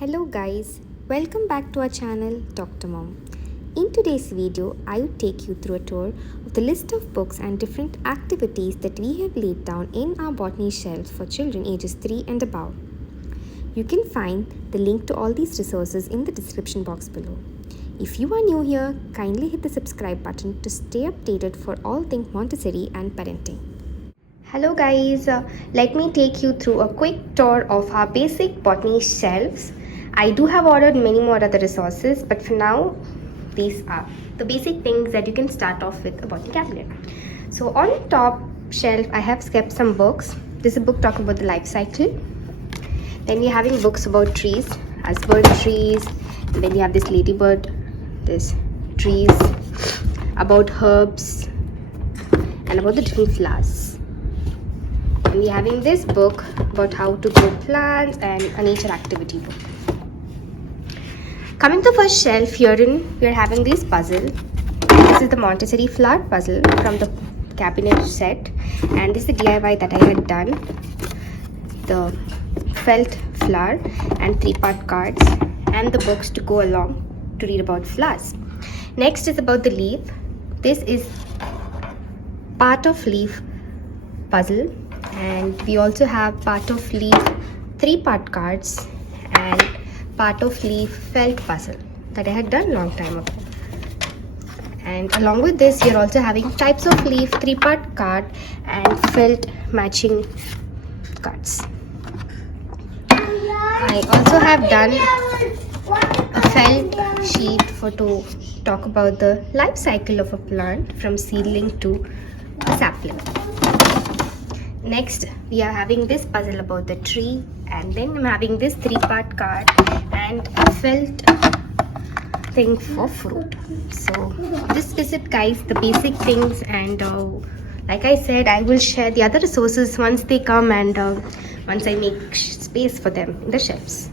Hello guys, welcome back to our channel Dr. Mom. In today's video, I will take you through a tour of the list of books and different activities that we have laid down in our botany shelf for children ages 3 and above. You can find the link to all these resources in the description box below. If you are new here, kindly hit the subscribe button to stay updated for all things Montessori and parenting. Hello guys, let me take you through a quick tour of our basic botany shelves. I do have ordered many more other resources, but for now, these are the basic things that you can start off with a botany cabinet. So on top shelf, I have kept some books. This is a book talking about the life cycle. Then we're having books about trees, iceberg trees. And then we have this ladybird, this trees, about herbs, and about the different flowers. And we're having this book about how to grow plants and a nature activity book. Coming to the first shelf, herein we are having this puzzle. This is the Montessori flower puzzle from the cabinet set, and this is the DIY that I had done. The felt flower and 3-part cards and the books to go along to read about flowers. Next is about the leaf. This is part of leaf puzzle, and we also have part of leaf 3-part cards and part of leaf felt puzzle that I had done long time ago. And along with this, you're also having types of leaf 3-part card and felt matching cards. I also have done a felt sheet to talk about the life cycle of a plant from seedling to a sapling. Next, we are having this puzzle about the tree, and then I'm having this 3-part card and a felt thing for fruit. So this is it guys, the basic things, and like I said, I will share the other resources once they come and once I make space for them in the shelves.